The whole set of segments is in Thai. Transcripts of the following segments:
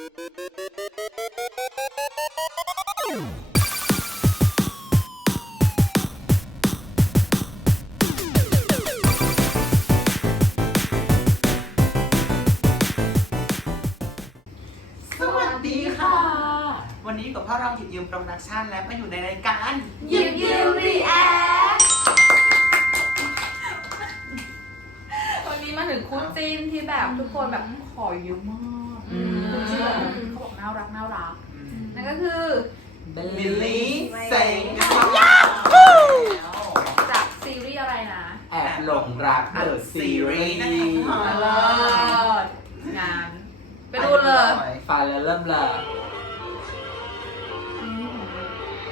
สวัสดีค่ะ วันนี้กับพ่อเราหยิบยืมโปรดักชั่นและมาอยู่ในรายการหยิบยืมรีแอควันนี้มาถึงคู่จิ้นที่แบบทุกคนแบบขอเยอะม หลงรักเดอะซีรีส์นั่นเองค่ะ เลิศงาน ไปดูเลยฟังแล้วเริ่มเลย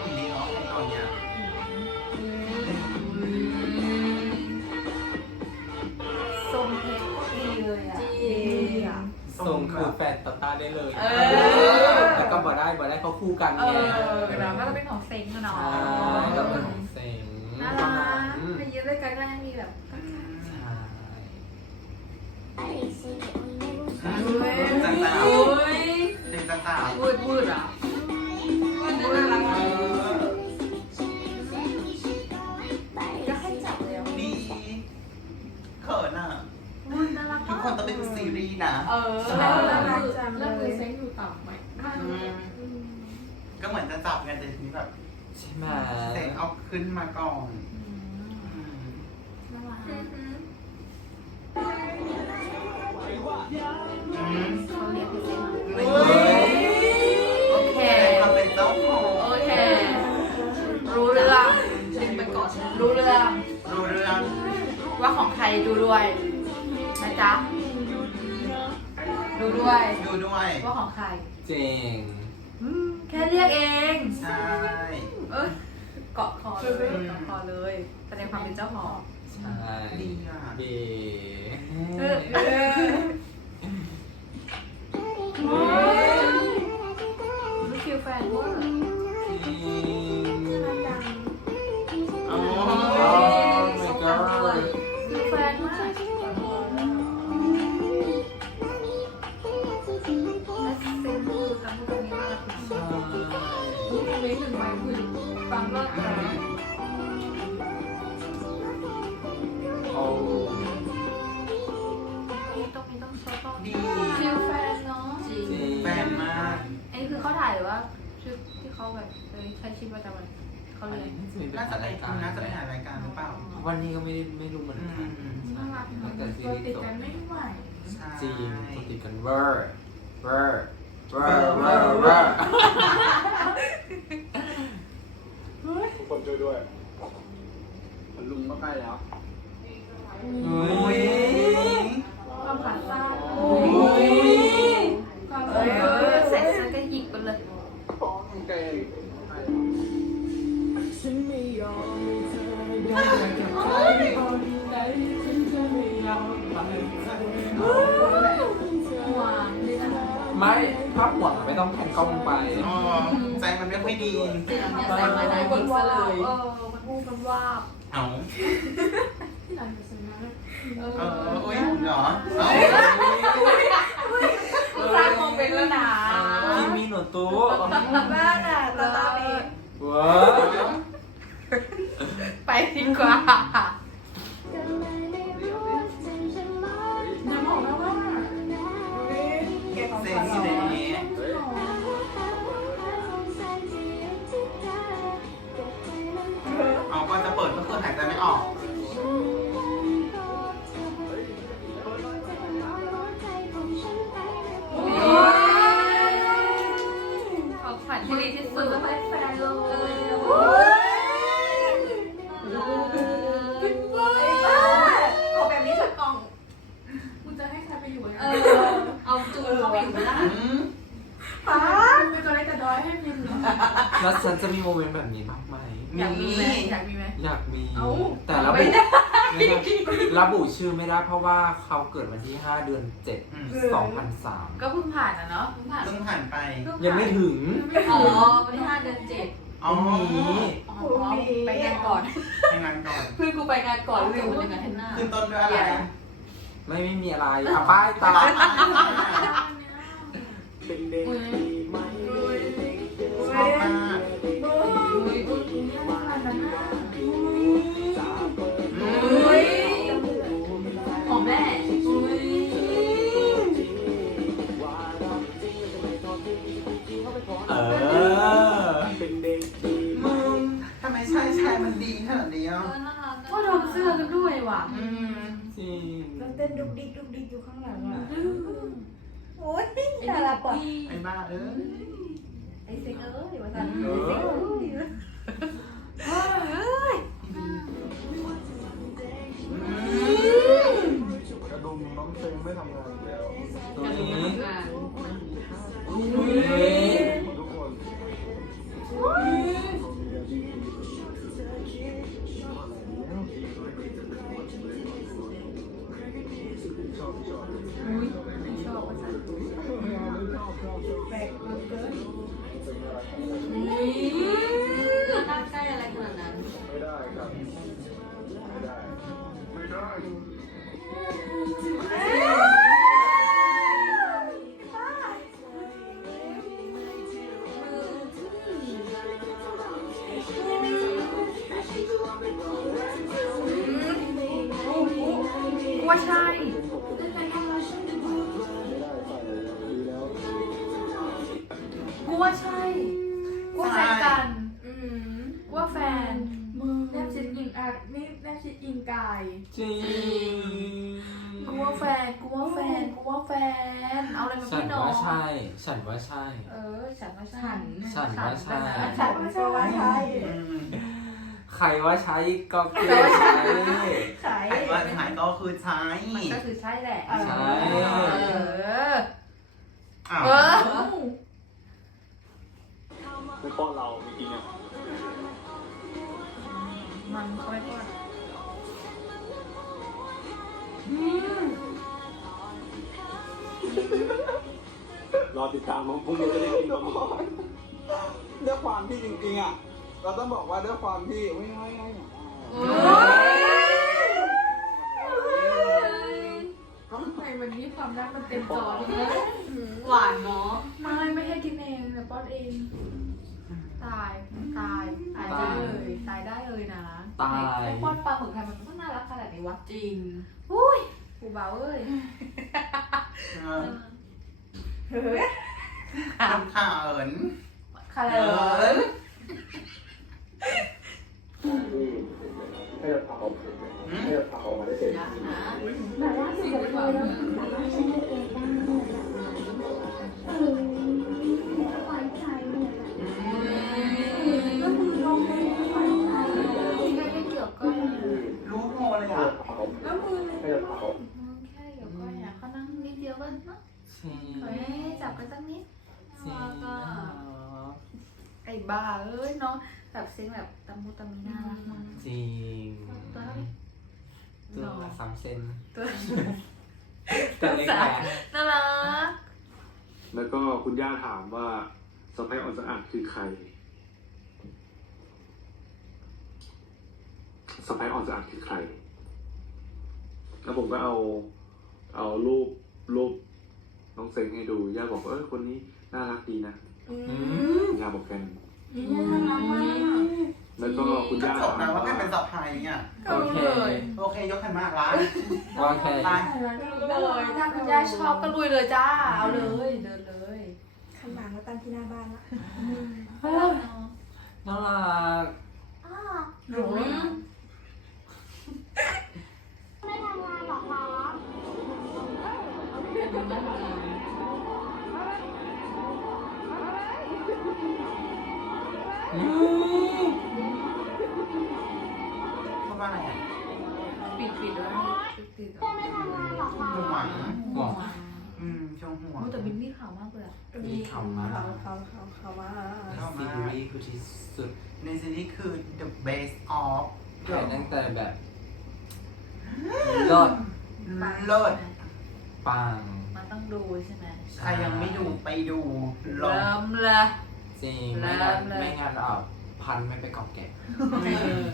ดีเนาะไอ้ตอนเนี้ยทรงเพชรก็ดีเลยอะจริงดีอะส่งคือแฟนตาตาได้เลยเออ แต่ก็บ่ได้บ่ได้เขาคู่กันเอไงอแล้วก็จะเป็นของเซ็งอะเนาะใช่ก็เป็นของเซ็งน่ารักไปยืนด้วยกันก็ยังมีแบบใช่ จังจ้าโอ้ยเด็กจังจ้าพูดพูดอะพูดน่ารักเออะจะให้จับเลยอะดีเขินอะน่ารักทุกคนต้องเป็นซีรีส์นะ เออแล้วแล้วแล้วมือเซ็งอยู่ต่ำไหมก็เหมือนจะจับกันแต่ทีนี้แบบใช่ไหมเสียงเอาขึ้นมาก่อน รู้เรื่อง รู้เรื่อง ว่าของใครดูด้วยนะจ๊ะ ดูด้วย ดูด้วย ว่าของใครเจ๋งแค่เรียกเอง ใช่ เอ้ยเกาะคอเลยเกาะคอเลยแสดงความเป็นเจ้าของ ใช่ดีอะ ดีเออเออลูกคิวแฟนเวอร์ แฟนมากและเซ็งพูดคำพูดนี้มากใช่นี่เป็นเล็กหนึ่งใบคือฟังเลิกกันโอ้มีต้องมีต้องโซต้องดีคิวแฟนเนาะจริงจริงแฟนมากอันนี้คือเขาถ่ายหรือว่าชุดที่เขาแบบเอ้ยใช้ชีวิตประจำวัน เขาอันเรียนนี้น่าจะเป็นน่าจะเป็นถ่ายรายการหรือเปล่า วันนี้ก็ไม่ได้ไม่รู้เหมือนอืกันมน่ารักตั้งแต่ซีตัวรีส์ติดจบกันไม่ไหวใช่จริงตัวติดกันเวอร์เวอร์เวอร์เวอร์เวอร์ทุกคนช่วยด้วยมันลุงก็ใกล้แล้วเฮ้โอ้ยยความขาสั้นโอ้ย ความเอเอออเสร็จแล้วก็หยิกไปเลยเก่ง หวานเลยนะไม่ภาพหวังไม่ต้องแพนกล้องไป อ๋อใจมันไม่ค่อยดีใส่มาได้ยิงซะเลยเออมันพูดมันว่าบเอาที่ร้านจะซื้อมาเอเออออุ้ยเหรอเอาสร้างโมเมนต์แล้วนะคิมิโนโตะบ้า จะมีโมเมนต์แบบนี้บ้างไหมอยากมีไหมอยากมีไหม อยากมี เอ้าแต่ระบุไม่ได้ไม่ได้ระบุชื่อไม่ได้เพราะว่าเขาเกิดวันที่ 5 เดือนอืม7 2003 ก็เพิ่งผ่านอะเนาะเพิ่งผ่านเพิ่งผ่านไป เพิ่ผ่านยังไม่ถึงอ๋อวันที่ห้าเดือนเจ็ดอ๋อมีอ๋อไปงานก่อน ให้งานก่อน เพื่อนกูไปงานก่อนลืมมันยังไงเห็นหน้า ขึ้นต้นด้วยอะไร ไม่ไม่มีอะไรอะป้ายตาเฉันฉันว่าใช่ฉันก็ว่าใช่อืมใครว่าใช้ก็คือใช้ใช่ไอ้ว่าหายก็คือใช้มันก็คือใช่แหละใช่เอออ้าวเออไม่ป้อนเราจริงๆอะมันก็ไม่พอดรอติดตามของพรุ่งนี้จะได้กินปลาหมึก ด้วยความที่จริงๆอะเราต้องบอกว่าด้วยความที่ไม่ไม่ไม่ทำไมมันมีความรักมันเต็มจอเลย หวานเนาะ ไม่ไม่ให้กินเองแต่ป้อนเอง ตายตายตายได้เลยตายได้เลยนะตาย ไอ้ป้อนปลาหมึกใครมันก็น่ารักขนาดนี้วะจริงอุ้ยกูเบาเอ้ยเฮ้ย ทำข่าวเอิญ คาเราอให้เราเผาให้เราเผาออกมาได้เสร็จแล้วมือลงเลยแค่ไม่เกี่ยวก้อยรู้โมเลยให้อะเราเผาแล้วมือให้เราเผามึงแค่เกี่ยวก้อยอะเขานั่งนิดเดียวกันเนาะเฮ้ยจับกันตั้งนิดจริงไอ้ บ้าเอ้ยน้องแบบเซ็งแบบตะมุตะมีน่ารักมากจริงตัวเท่านี้ตัวละสามเซนตัวแต่เล็กแหละน่ารักแล้วก็คุณย่าถามว่าสไปออนสะอาดคือใครสไปออนสะอาดคือใคร แล้วผมก็เอาเอารูปรูปน้องเซงให้ดูย่าบอกว่าเออคนนี้น่ารักดีนะอือืมมย่าบอกแค่นี้ นี่น่ารักมากแล้วก็คุณก็ย่าจบถามนะว่าว่าแค่เป็นสะพายเนี่ยก็รู้เลยโอเคยกให้มากร้านโอเคร้านเลยถ้าคุณย่าชอบก็ลุยเลยจ้า เอาเลยเดินเลยขันหมากมาตั้งที่หน้าบ้านละน่ารักหนู ปิดปิดห่วงห่วงอืมชงห่วงโอ้แต่บินนี่ขาวมากเลยอะมีคำมาเขาเขาเขาเขามาเข้าซีมารีส์คือที่สุดในซีรีส์คือ the best of ถ่ายตั้งแต่แบบเลิศเลิศปังมันต้องดูใช่ไหมใครยังไม่ดูไปดูลงเริ่มเลยจริงเริ่ไม่งั้นมเลยไม่งั้นอะพันไม่ไปเกาะแกะ เออ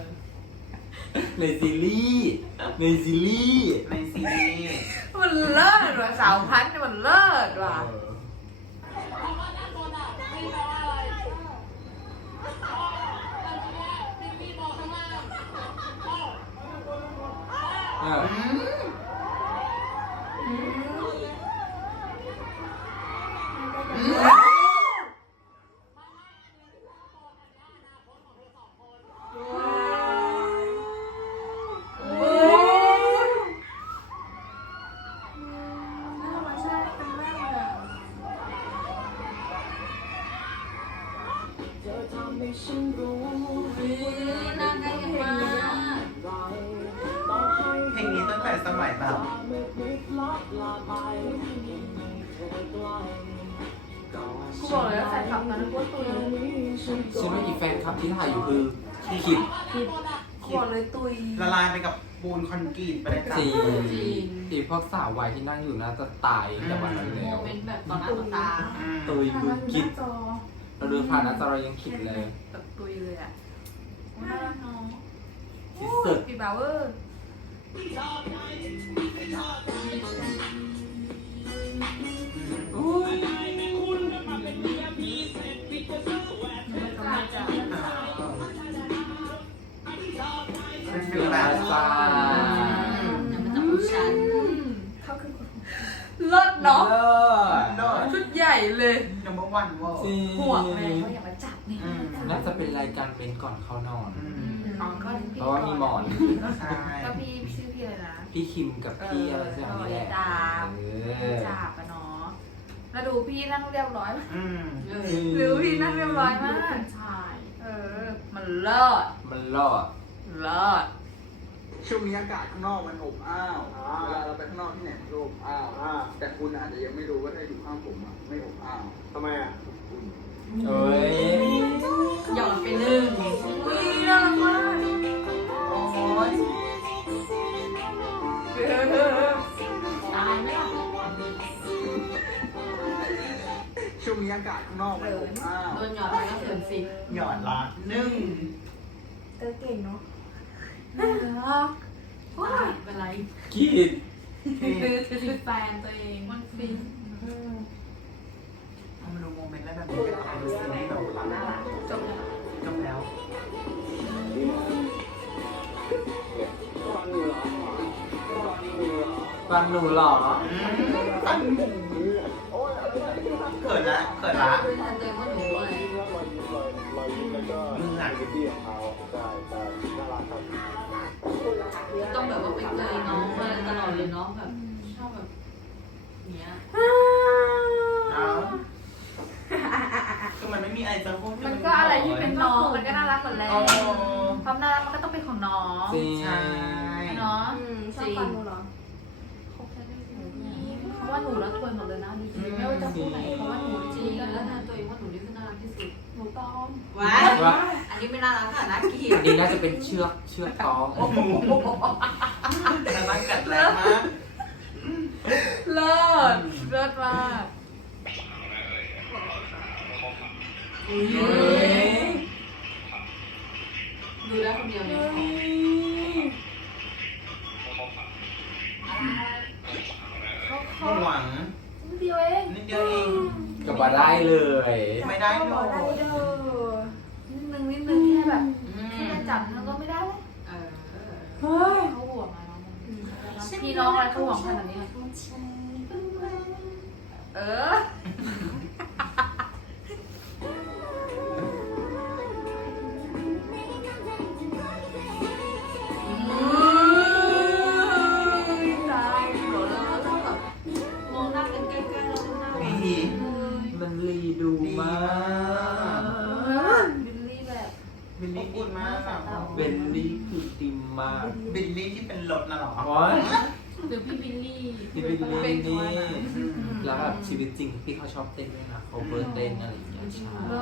ในซีรีส์ในซีรีส์ ในซีรีส์มันเลิศว่ะสาวพันธ์มันเลิศว่ะเออ สมัยแบบกูบอกเลยว่าแฟนคลับตอนนั้นกูว่าตุยฉันว่าอีแฟนคลับที่ถ่ายอยู่คือคิดกูบอกเลยตุยละลายไปกับปูนคอนกรีตไปเลยจ้ะจริงจริงที่พวกสาววัยที่นั่งอยู่น่าจะตายแต่วันนั้นโมแล้วเมนต์แบบต่อหน้าต่อตาอืมตุยคือคิดเราเดินผ่านหน้าจอเรายังคิดเลยแบบตุยเลยอะน่ารักเนาะที่สุดพี่บาวเวอร์มั นก็มาจากเป็นฟิลแบบจ้าอย่ามาจับผู้ฉันเขาคือคนเลิศเนาะเลิศโน้ตชุดใหญ่เลย number one เวอร์จริงห่วงเลยเขาอย่ามาจับนี่อืมน่าจะเป็นรายการเป็นก่อนเข้านอน อืม อ๋อก็พี่เพราะว่ามีหมอน ใช่ก็พี่ชื่อ พี่อะไรนะพี่คิมกับพี่อะไรสักอย่างนี้แหละเออตามเอพี่อจับอะเนาะแล้วดูพี่นั่งเรียบร้อย อืมเออหรือพี่นั่งเรียบร้อยมาก ใช่ เออ มันเลิศมันรอดเลิศช่วงนี้อากาศข้างนอกมันอบอ้าวเวลาเราไปข้างนอกที่ไหนมันก็อบอ้าวแต่คุณอาจจะยังไม่รู้ว่าถ้าอยู่ข้างผมอะไม่อบอ้าวทำไมอะ เอ้ย หยอดไปหนึ่งอุ้ย ช่วงนี้อากาศข้างนอกมันอบอ้าวโดนหยอดไปก็เขินสิหยอดละหนึ่งเออเก่งเนาะน่ารักว้ายเป็นไรคิดคือคือแฟนตัวเองมันฟินเอามาดูโมเมนต์แล้วแบบนี้กันเอาดูซีรีส์แบบจบแล้วจบแล้วฟังหนูเหรอ อืมฟันเขินละเขินละคือแทนตัวเองว่าหนูอะไรมึงอะต้องแบบว่าไปเจอน้องอะไรตลอดเลยน้องแบบชอบแบบเนี้ยเอาคือมันไม่มีอะไรจะพูดมันก็อะไรที่เป็นน้องมันก็น่ารักหมดแล้วโอ้ความน่ารักมันก็ต้องเป็นของน้องจริงใช่เนาะชอบฟังหนูเหรอ เพราะว่าหนูแล้วทวนหมดเลยนะดีๆ ไม่ว่าจะพูดไหนเพราะว่าหนูจจริริงงแล้วแล้วนะแทนตัวเองว่าหนูนี่คือน่ารักที่สุดหนูตอมว้ายว่าอันนี้ไม่น่ารักค่ะน่าเกลียอัดนนี้น่าจะเป็นเชือกเชือกคล้องโอ้โหน่ารักกัดแรงมากเลิศเลิศมากเฮ้ยดูได้คนเดียวเลยเขาหวัง นิดเดียวเองนิดเดียวเอง ก็มาได้เลย ไม่ได้ก็เลบอกได้ยเด้อนิดนึงนิดนึงแค่แบบอืมแค่จับมันก็ไม่ได้เลยเออเฮ้ยเขาห่วงอะน้องพี่น้องอะไรเขาห่วงขนาดนี้ เออ บิลลี่ดีมากเบนลี่คือติมมากบิลลี่ที่เป็นรถน่ะเหรอโอ้ยหรือพี่บิลลี่ที่บิลลี่นี่อืมแล้วแบบชีวิตจริงพี่เขาชอบเต้นด้วยนะเขาเบิร์ดเต้นอะไรอย่างเงี้ยใช่โล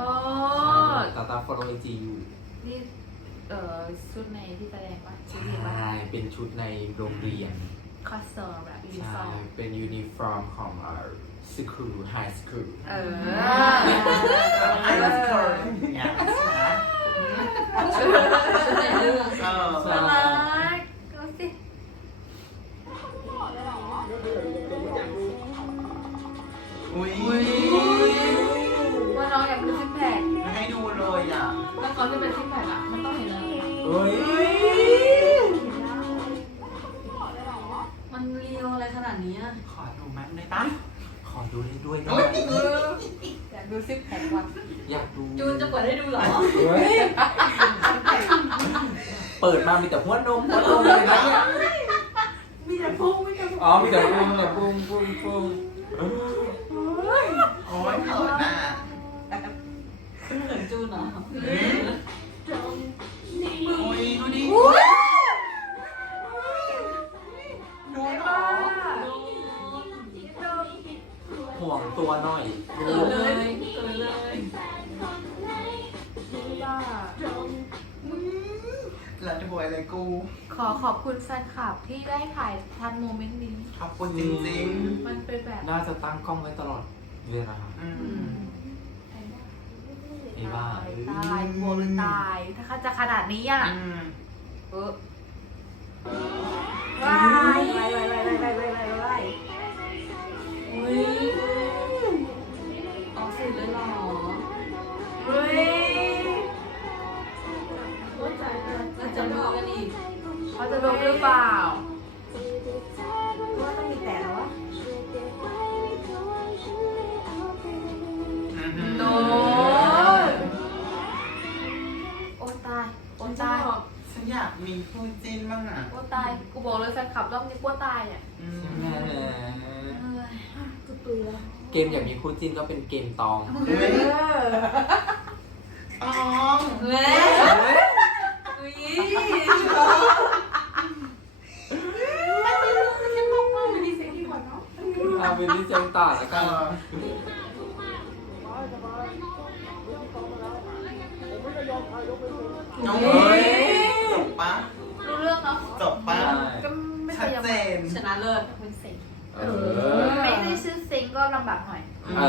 ใช่ดตาตาฟอลโลจีอยู่นี่เอ่อชุดในที่แสดงว่าชุดนี้ว่าใช่เป็นชุดในโรงเรียนคอสเตอร์แบบยูนิใช่ฟอร์มเป็นยูนิฟอร์มของเอ่อสคูลไฮสคูลเออไอ้ก็เขินอย่างเงี้ยนะใน เรื่องเออน่ารักดูสิอุ้ยว่าน้องอยากเป็นซิกแพคไม่ให้ดูเลยอะ แล้วเขาจะเป็นซิกแพคอะมันต้องเห็นอะไรเฮ้ย มันเรียวอะไรขนาดนี้อะ ขอดูแม็กได้ปะ ขอดูได้ด้วยนะ เฮ้ย อยากดูซิกแพคว่ะ อยากดู จูนจะเปิดให้ดูเหรอ เฮ้ย เปิดมามีแต่หัวนมหัวนมเลยนะเนี่ยมีแต่พุงมีแต่พุงอ๋อมีแต่ปุ้งแต่ปุ้งปุ้งปุ้งโอ้ยเขินน่ะเขินจูนเหรอ คุณแฟนคลับที่ได้ถ่ายทันโมเมนต์นี้ ขอบคุณจริงมันเป็นแบบน่าจะตั้งกล้องไว้ตลอดเวลาๆอือืมมไอ้บ้าตายตายกลัวมันตาย ถ้าเขาจะขนาดนี้อะ อืม เออว้ายว้ายว้ายว้ายว้าย มีคู่จิ้นก็เป็นเกมตองเอ๋เว้ยเป็นที่เจมส์ตาแล้วกัน ลำบากหน่อยเอ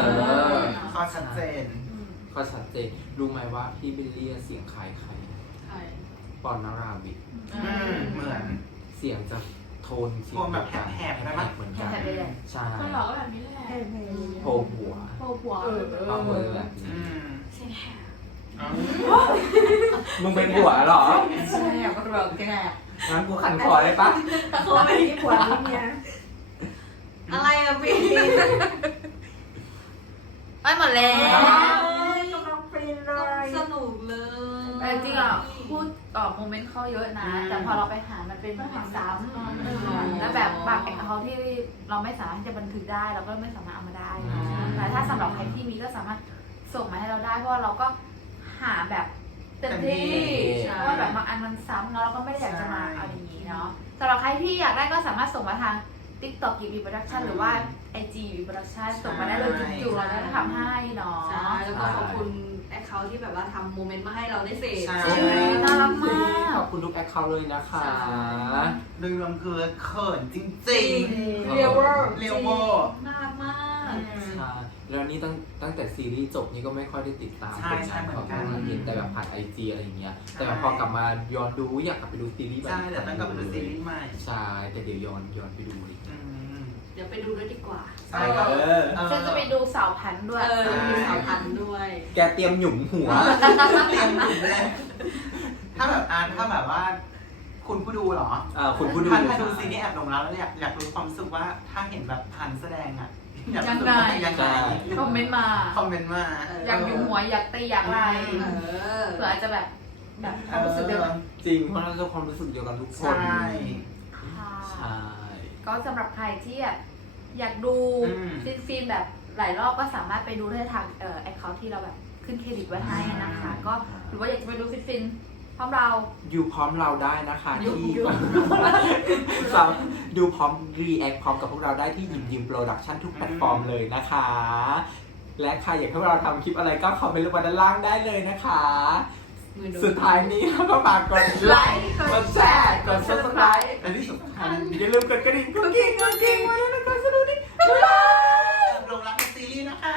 อ ข้อชัดเจนก็ชัดเจนรู้ไหมว่าพี่บิลลี่เสียงใครใครใช่ปอนนาราบิดอืมเหมือน เสียงจะโทนเสียงโทนแบบแหบๆได้ปะเหมือนกันแค่ได้เลยใช่คนหล่อก็แบบนี้แหละเฮ้ยเฮ้ยโผหัวโผล่หัวเออเอาเบอร์แบบอืนี้มเซ็งแหบอ๋อมึงเป็นหัวเหรอเซ็งแหบก็แบบแกงั้นกูขันคอได้ปะเขาไปที่ปวดนี่เนี่ยอะไรอะพี่ ไปหมดแล้วกำลังฟินเลยสนุกเลยแต่จริงๆอะพูดต่อโมเมนต์เขาเยอะนะแต่พอเราไปหามันเป็นแบบซ้ำแล้วแบบบางแอคเขาที่เราไม่สามารถที่จะบันทึกได้เราก็ไม่สามารถเอามาได้เนอะแต่ถ้าสำหรับใครที่มีก็สามารถส่งมาให้เราได้ เพราะว่าเราก็หาแบบเต็มที่เพราะว่าแบบบางอันมันซ้ำเนาะเราก็ไม่ได้อยากจะมาเอาอย่างนี้เนาะสำหรับใครที่อยากได้ก็สามารถส่งมาทาง TikTok ยูบีโปรดักชั่นหรือว่า IG ยูบีโปรดักชั่นส่งมาได้เลยจุกๆเราได้ทำให้เนาะใช่แล้วก็ขอบคุณแอคเคาท์ที่แบบว่าทำโมเมนต์มาให้เราได้เสพใช่น่ารักมาก ขอบคุณทุกแอคเคาท์เลยนะคะโดยรวมคือเขินจริงจริงๆ เรียวเวอร์ เรียวเวอร์ น่ารักมาก ใช่แล้วนี่ตั้งตั้งแต่ซีรีส์จบนี่ก็ไม่ค่อยได้ติดตามใช่ผลใช่งานเหมือนของกันเขาเห็นแต่แบบผ่านไอจีอะไรอย่างเงี้ยใช่แต่แบบพอกลับมาย้อนดูอยากกลับไปดูซีรีส์แบบใช่เดี๋ยวต้องกลับไปดูซีรีส์ใหม่ใช่แต่เดี๋ยวย้อนย้อนไปดูดิอืมเดี๋ยวไปดูด้วยดีกว่าใช่ก็เออ เออ ฉันจะไปดูสาวพันธุ์ด้วยเออมีสาวพันธุ์ด้วย แกเตรียมหยุมหัว เตรียมหนุนเลยถ้าแบบอ่านถ้าแบบว่า คุณผู้ดูเหรออ่าคุณผู้ดูถ้าถ้าดูซีรีส์แอบหลงรักแล้วอยากอยากรู้ความรู้สึกว่าถ้าเห็นแบบพันแสดงอะ อยากรู้สึกว่ายังไงคอมเมนต์มา คอมเมนต์มาเอออยากอยู่หัวอยากตีอยากอะไรเออเผื่ออาจจะแบบแบบความรู้สึกเดียวกันจริงเพราะเราจะความรู้สึกเดียวกันทุกคน ใช่ค่ะใช่ก็สำหรับใครที่แบบอยากดูอืมฟิล์มฟิล์มแบบหลายรอบก็สามารถไปดูได้ทางเอ่อแอคเคาท์ที่เราแบบขึ้นเครดิตไว้ให้นะคะ ก็หรือว่าอยากจะไปดูฟิล์มฟิล์ม พร้อมเรา ดูพร้อมเราได้นะคะที่สาดูพร้อมรีแอคพร้อมกับพวกเราได้ที่ยิมยิมโปรดักชั่นทุกแพลตฟอร์มเลยนะคะ และใครอยากให้พวกเราทำคลิปอะไรก็คอมเมนต์ลงมาด้านล่างได้เลยนะคะ สุดท้ายนี้เราก็ฝากกดไลค์กดแชร์กดซับสไคร้แอันที่สำคัญอย่าลืมกดกระดิ่งกดกิ๊งกดกิ๊งไว้แล้วยนะคะสะดุดดิบ๊ายบายหลงรักในซีรีส์นะคะ